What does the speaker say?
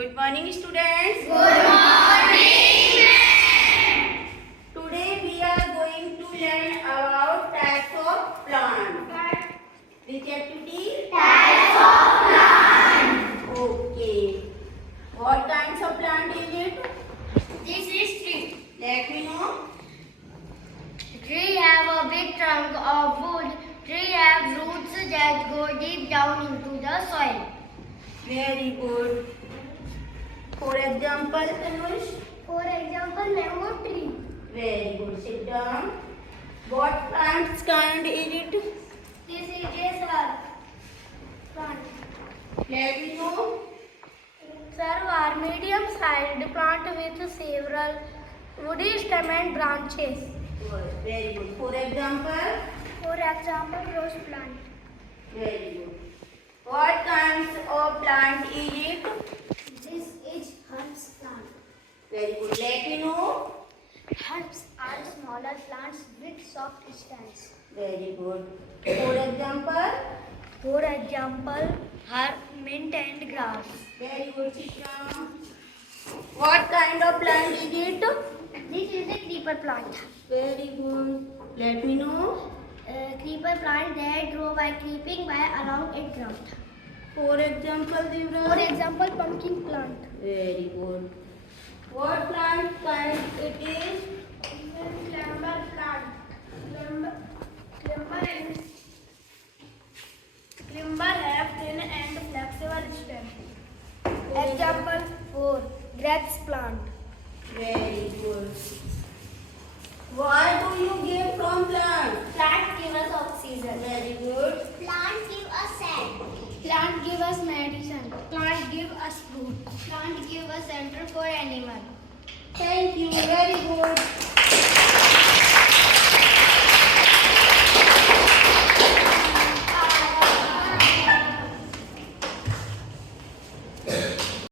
Good morning, students. Good morning, ma'am. Today we are going to learn about types of plant. Which activity? Types of plant. Okay. What kinds of plant is it? This is tree. Let me know. Tree have a big trunk of wood. Tree have roots that go deep down into the soil. Very good. For example, Tanush. For example, mango tree. Very good. Sit down. What plants kind is it? This is jasper plant. Let me know. Serve are medium-sized plant with several woody stem and branches. Good. Very good. For example. For example, rose plant. Very good. What kinds of plant is it? This is herbs plant. Very good. Let me know. Herbs are smaller plants with soft stems. Very good. For example. For example, herb, mint and grass. Very good, Shisham. What kind of plant is it? This is a creeper plant. Very good. Let me know. Creeper plant that grow by creeping by along a ground. For example, Divra. For example, pumpkin plant. Very good. What plant kind it is? Climber plant. Climber have thin and flexible stem. Example 4. Grapes plant. Very good. What do you get from plant? Plant give us oxygen. Very good. Plant give us sand. Plant give us medicine. Plant give us food. Plant give us shelter for animal. Thank you. Very good.